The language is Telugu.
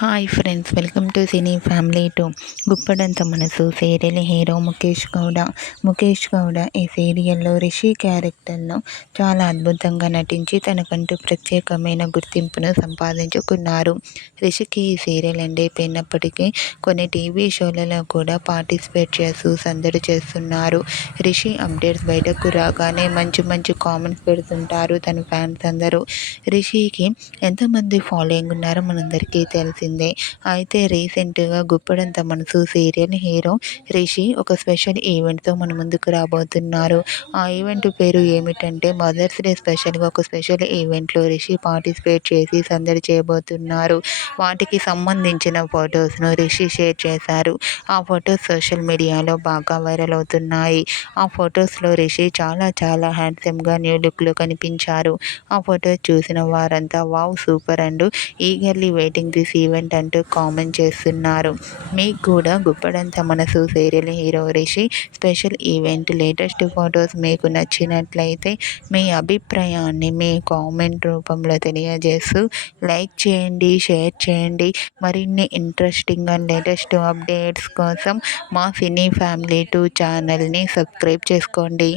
Hi friends, welcome to cine family two. Guppedantha Manasu serial hero Mukesh Gowda ఈ సీరియల్లో రిషి క్యారెక్టర్లో చాలా అద్భుతంగా నటించి తనకంటూ ప్రత్యేకమైన గుర్తింపును సంపాదించుకున్నారు. రిషికి ఈ సీరియల్ ఎండైపోయినప్పటికీ కొన్ని టీవీ షోలలో కూడా పార్టిసిపేట్ చేస్తూ సందడి చేస్తున్నారు. రిషి అప్డేట్స్ బయటకు రాగానే మంచి మంచి కామెంట్స్ పెడుతుంటారు తన ఫ్యాన్స్ అందరూ. రిషికి ఎంతమంది ఫాలోయింగ్ ఉన్నారో మనందరికీ తెలిసిందే. అయితే రీసెంట్గా గుప్పడంత మనసు సీరియల్ హీరో రిషి ఒక స్పెషల్ ఈవెంట్తో మన ముందుకు రాబోతున్నారు. ఆ ఈవెంట్ పేరు ఏమిటంటే మదర్స్ డే స్పెషల్గా ఒక స్పెషల్ ఈవెంట్లో రిషి పార్టిసిపేట్ చేసి సందడి చేయబోతున్నారు. వాటికి సంబంధించిన ఫొటోస్ను రిషి షేర్ చేశారు. ఆ ఫొటోస్ సోషల్ మీడియాలో బాగా వైరల్ అవుతున్నాయి. ఆ ఫొటోస్లో రిషి చాలా హ్యాండ్సమ్గా న్యూ లుక్లో కనిపించారు. ఆ ఫొటోస్ చూసిన వారంతా wow super and eagerly waiting this event అంటూ కామెంట్ చేస్తున్నారు. మీకు కూడా Guppedantha Manasu serial hero Rishi special event latest photos మీకు నచ్చినట్లయితే మీ అభిప్రాయాన్ని మీ కామెంట్ రూపంలో తెలియజేస్తూ లైక్ చేయండి, షేర్ చేయండి. మరిన్ని ఇంట్రెస్టింగ్ అండ్ లేటెస్ట్ అప్డేట్స్ కోసం మా సినీ ఫ్యామిలీ 2 ఛానల్ని సబ్స్క్రైబ్ చేసుకోండి.